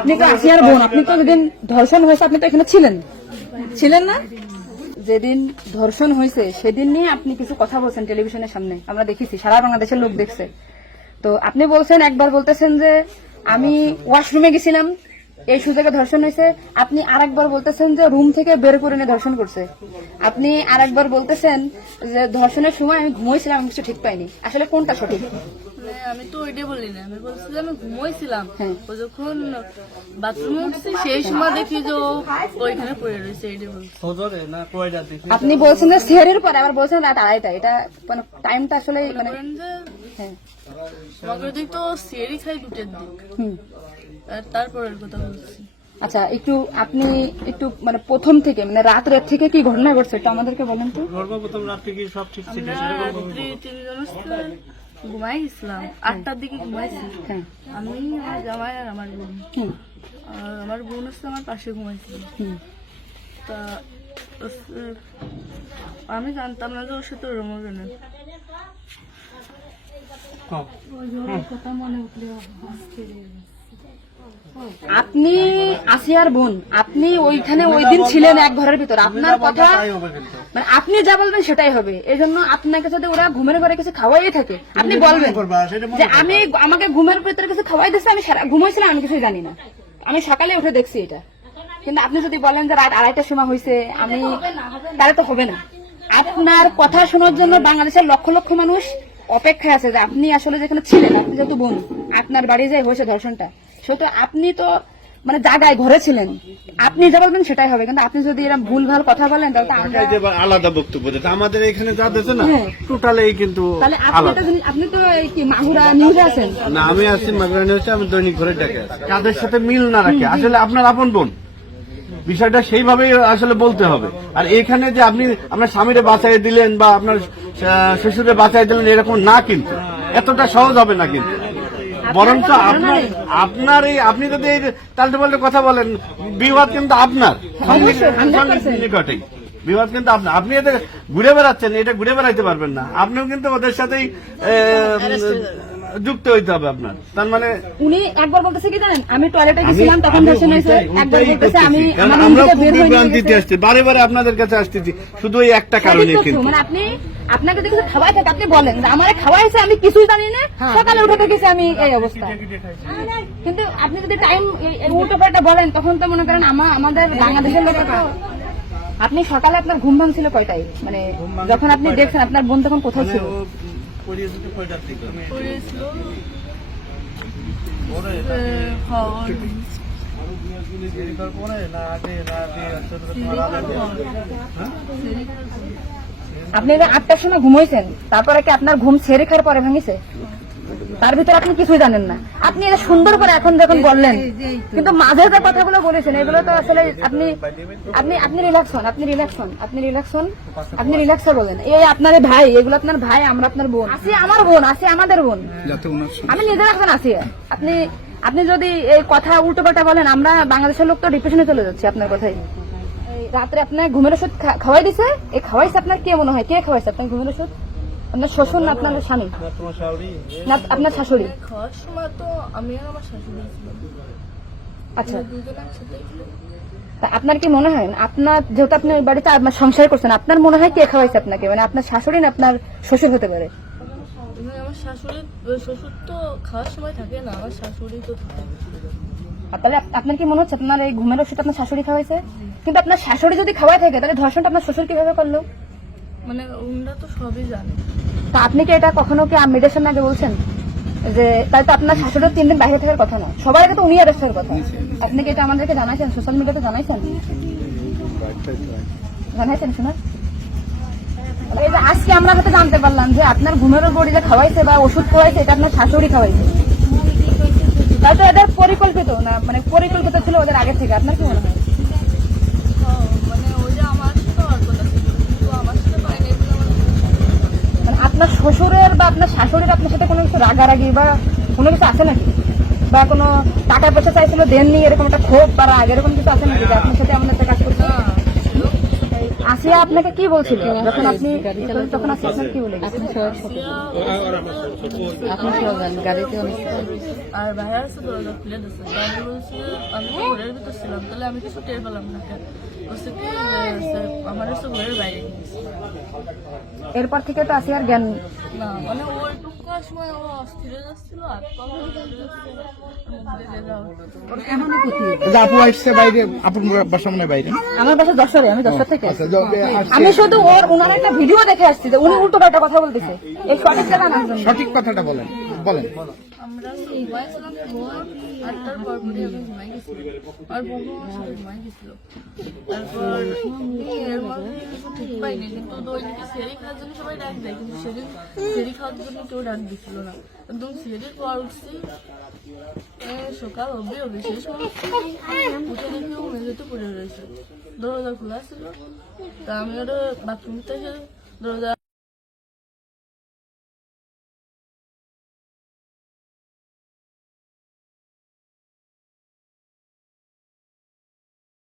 আপনি তো আসিয়ার বোন, আপনি তো যেদিন ধর্ষণ হয়েছে আপনি তো এখানে ছিলেন, ছিলেন না? যেদিন ধর্ষণ হয়েছে সেদিন নিয়ে আপনি কিছু কথা বলছেন টেলিভিশনের সামনে, আমরা দেখেছি, সারা বাংলাদেশের লোক দেখছে। তো আপনি বলছেন, একবার বলতেছেন যে আমি ওয়াশরুমে গেছিলাম এই সুযোগে ধর্ষণ হয়েছে, আপনি আরেকবার বলতেছেন যে রুম থেকে বের করে নিয়ে ধর্ষণ করছে, আপনি আরেকবার বলতেছেন যে ধর্ষণের সময় আমি ঘুমোইছিলাম, আমি কিছু ঠিক পাইনি। আসলে কোনটা সঠিক? আমি তো ওইটাই বলি না, আমি বলছি যে আমি ঘুমোইছিলাম, হ্যাঁ। ও যখন বাথরুমে উঠছি সেই সময় দেখি যে ও ওইখানে পড়ে রয়েছে, এইটাই বলছি। আপনি বলছেন যে সেহরের পরে, আবার বলছেন রাত 2:30। এটা মানে টাইমটা আসলে মানে বলেন যে হ্যাঁ। আমাকে দিক তো সিয়ারি খাই 2টার দিক, হুম। আর তারপরের কথা বলছি। আচ্ছা, আপনি একটু মানে প্রথম থেকে মানে রাত থেকে কি ঘটনা ঘটছে একটু আমাদেরকে বলেন তো। সর্বপ্রথম রাত থেকে সব ঠিক ছিল। আমরা রাত্রি 3 জন ঘুমাই গেছিলাম, 8টার দিকে ঘুমাইছি। হ্যাঁ। আমি, আমার জামাই আর আমার বোন। হুম। আর আমার বোন হচ্ছে আমার পাশে ঘুমাইছিল। হুম। তা আমি জানতাম না যে ওর সাথে ওরম হবে না। আপনি আসিয়ার বোন, আপনি ওইখানে ওই দিন ছিলেন এক ঘরের ভিতর, আপনার কথা মানে আপনি যা বলবেন সেটাই হবে। এই জন্য আপনাকে যদি ওরা ঘুমের ঘরে কিছু খাওয়াই থাকে আপনি বলবেন যে আমাকে ঘুমের ভিতরে কিছু খাওয়াই দিচ্ছে, আমি ঘুমাইছিলাম, আমি কিছুই জানি না, আমি সকালে উঠে দেখছি এটা। কিন্তু আপনি যদি বলেন যে রাত 2:30টার সময় হয়েছে, আমি তাহলে তো হবে না। আপনার কথা শোনার জন্য বাংলাদেশের লক্ষ লক্ষ মানুষ অপেক্ষায় আছে যে আপনি আসলে যেখানে ছিলেন, আপনি যেহেতু বোন, আপনার বাড়ি যে হয়েছে ধর্ষণটা, সেহেতু আপনি তো মানে জায়গায় ঘরে ছিলেন, আপনি যা বলবেন সেটাই হবে। কিন্তু আপনি যদি এরকম ভুলভাল কথা বলেন তাহলে তো আমরা আলাদা বক্তব্য দিতে আমাদের এখানে যা দিচ্ছে না টোটালি কিন্তু তাহলে আপনি তো এই কি মাগুরা নিউজে আছেন না। আমি আছি মাগরানি হচ্ছে, আমি দৈনিক ঘরে ডেকে আছি। কাদের সাথে মিল না রাখে আসলে আপনার আপন বোন, বিষয়টা সেইভাবেই আসলে বলতে হবে। আর এখানে যে আপনি আপনার স্বামীরে বাঁচাই দিলেন বা আপনার শ্বশুরে বাঁচাই দিলেন এরকম না, কিন্তু এতটা সহজ হবে না। কিন্তু বরঞ্চ আপনার এই আপনি যদি এই তাল্টে পাল্টে কথা বলেন, বিবাদ কিন্তু আপনার নিকটেই, বিবাদ কিন্তু আপনার। আপনি এদের ঘুরে বেড়াচ্ছেন, এটা ঘুরে বেড়াইতে পারবেন না। আপনিও কিন্তু ওদের সাথেই যুক্ত হইতে হবে আপনার। তার মানে উনি একবার বলতেছে কি জানেন, আমি টয়লেটে গেছিলাম তখন ধর্ষণ হয়েছে, একবার বলতেছে আমি আমার রুম আমরা থেকে খুব বের হয়ে বিভ্রান্তিতে আসছি, বারে বারে আপনাদের কাছে আসতেছি শুধু এই একটা কারণে। কিন্তু মানে আপনি আপনাকে যদি কিছু খাওয়াই থাকে আপনি বলেন যে আমার খাওয়াইছে, আমি কিছুই জানি না, সকালে উঠে দেখেছি আমি এই অবস্থা। কিন্তু আপনি যদি টাইম উল্টো পাল্টা বলেন তখন তো মনে করেন আমাদের বাংলাদেশের লোকের তো। আপনি সকালে আপনার ঘুম ভাঙছিল কয়টায়, মানে যখন আপনি দেখছেন আপনার বোন তখন কোথায় ছিল? পড়েছিল আপনি 8টার সময় ঘুমাইছেন, তারপরে কি আপনার ঘুম ছেড়ে খাওয়ার পরে ভাঙিছে? তার ভিতরে আপনি কিছুই জানেন না। আপনি এটা সুন্দর করে এখন যখন বললেন, কিন্তু মাঝে যে কথাগুলো বলেছেন এগুলো তো আসলে আপনি আপনি আপনি রিল্যাক্স হন, আপনি রিল্যাক্স হন, আপনি রিল্যাক্স হন, আপনি রিল্যাক্সে বলেন। এই আপনার ভাই, এগুলো আপনার ভাই, আমরা আপনার বোন, আসি আমার বোন, আসি আমাদের বোন, আমি নিজে রাখবেন আসি। আপনি আপনি যদি এই কথা উল্টো পাল্টা বলেন, আমরা বাংলাদেশের লোক তো ডিপ্রেশনে চলে যাচ্ছি আপনার কথাই। রাত্রে আপনার ঘুমের ওষুধ খাওয়াই দিছে, এই খাওয়াইছে আপনার কে মনে হয়, কে খাওয়াইছে আপনার ঘুমের ওষুধ? আপনার শ্বশুর না আপনার স্বামী না আপনার শাশুড়ি? খাওয়ার সময় তো আমি আর আমার শাশুড়ি ছিলাম। আচ্ছা, দুজন একসাথে ছিলাম। তা আপনার কি মনে হয়, আপনার যেহেতু আপনি ওই বাড়িতে আপনার সংসার করছেন, আপনার মনে হয় কে খাওয়াইছে আপনাকে, মানে আপনার শাশুড়ি না আপনার শ্বশুর হতে পারে? আমার শাশুড়ি, শ্বশুর তো খাওয়ার সময় থাকে না, আমার শাশুড়ি তো থাকে। আর তাহলে আপনার কি মনে হচ্ছে আপনার এই ঘুমের ওষুধ আপনার শাশুড়ি খাওয়াইছে? কিন্তু আপনার শাশুড়ি যদি খাওয়াই থাকে তাহলে ধর্ষণটা আপনার শ্বশুর কিভাবে করলো? মানে ওনারা তো সবই জানে। তা আপনি কি এটা কখনো কি মেডিটেশন আগে বলছেন যে তাই তো আপনার শাশুড়ির 3 দিন বাইরে থাকার কথা না, সবার আগে তো উনি অ্যারেস্ট হওয়ার কথা? আপনি কি এটা আমাদেরকে জানাইছেন, সোশ্যাল মিডিয়াতে জানাইছেন? জানাইছেন শোনা? এই যে আজকে আমরা হয়তো জানতে পারলাম যে আপনার ঘুমের বড়ি যে খাওয়াইছে বা ওষুধ খাওয়াইছে এটা আপনার শাশুড়ি খাওয়াইছে, তাই তো এদের পরিকল্পিত না, মানে পরিকল্পিত ছিল ওদের আগে থেকে। আপনার কি মনে হয়? মানে ওই যে আমার সাথে আর কথা ছিল, কিন্তু আমার সাথে পাইনি। মানে আপনার শ্বশুরের বা আপনার শাশুড়ির আপনার সাথে কোনো কিছু রাগারাগি বা কোনো কিছু আছে নাকি, বা কোনো টাকা পয়সা চাইছিল দেননি, এরকম একটা ক্ষোভ বা রাগ এরকম কিছু আছে নাকি যে আপনার সাথে এমন একটা কাজ করছে? আসিয়া আপনাকে কি বলছিল যখন আপনি তখন আসিয়া আপনাকে কি বলে গেছে? আর ভাইয়া আছে দরজা খুলে দিচ্ছে, আমি বলছি আমি তো ঘরের ভিতর ছিলাম, তাহলে আমি কিছু টের পেলাম না কেন, বলছে কি আমার হচ্ছে ঘরের বাইরে গেছে। এরপর থেকে তো আসিয়ার জ্ঞান না মানে ওইটুকু সময় ও অস্থির হয়ে যাচ্ছিল, আর আপু আসছে বাইরে, আপুর বাসা মনে হয় বাইরে। আমার বাসা যশোরে, আমি যশোর থেকে আচ্ছা, আমি শুধু ওনার একটা ভিডিও দেখে আসছি যে উনি উল্টো পাল্টা কথা বলতেছে, এই সঠিক জানা না সঠিক কথাটা বলেন বলেন। আমরা ঘুমাইছিলাম, ভোর 8টার পর পরে আমি ঘুমাই গেছিল, আর বউ আমার সাথে ঘুমাই গেছিল। তারপর এর মধ্যে কিছু ঠিক পাইনি, কিন্তু দৈনিকে সেরি খাওয়ার জন্য সবাই ডাক দেয়, কিন্তু সেদিন সেরি খাওয়ার জন্য কেউ ডাক দিচ্ছিল না। একদম সেরির পর উঠছি, সকাল অব্দি শেষ উঠে দেখি ও মেঝেতে পড়ে রয়েছে, দরজা খোলা ছিল। তা আমি ওটা বাথরুম থেকে দরজা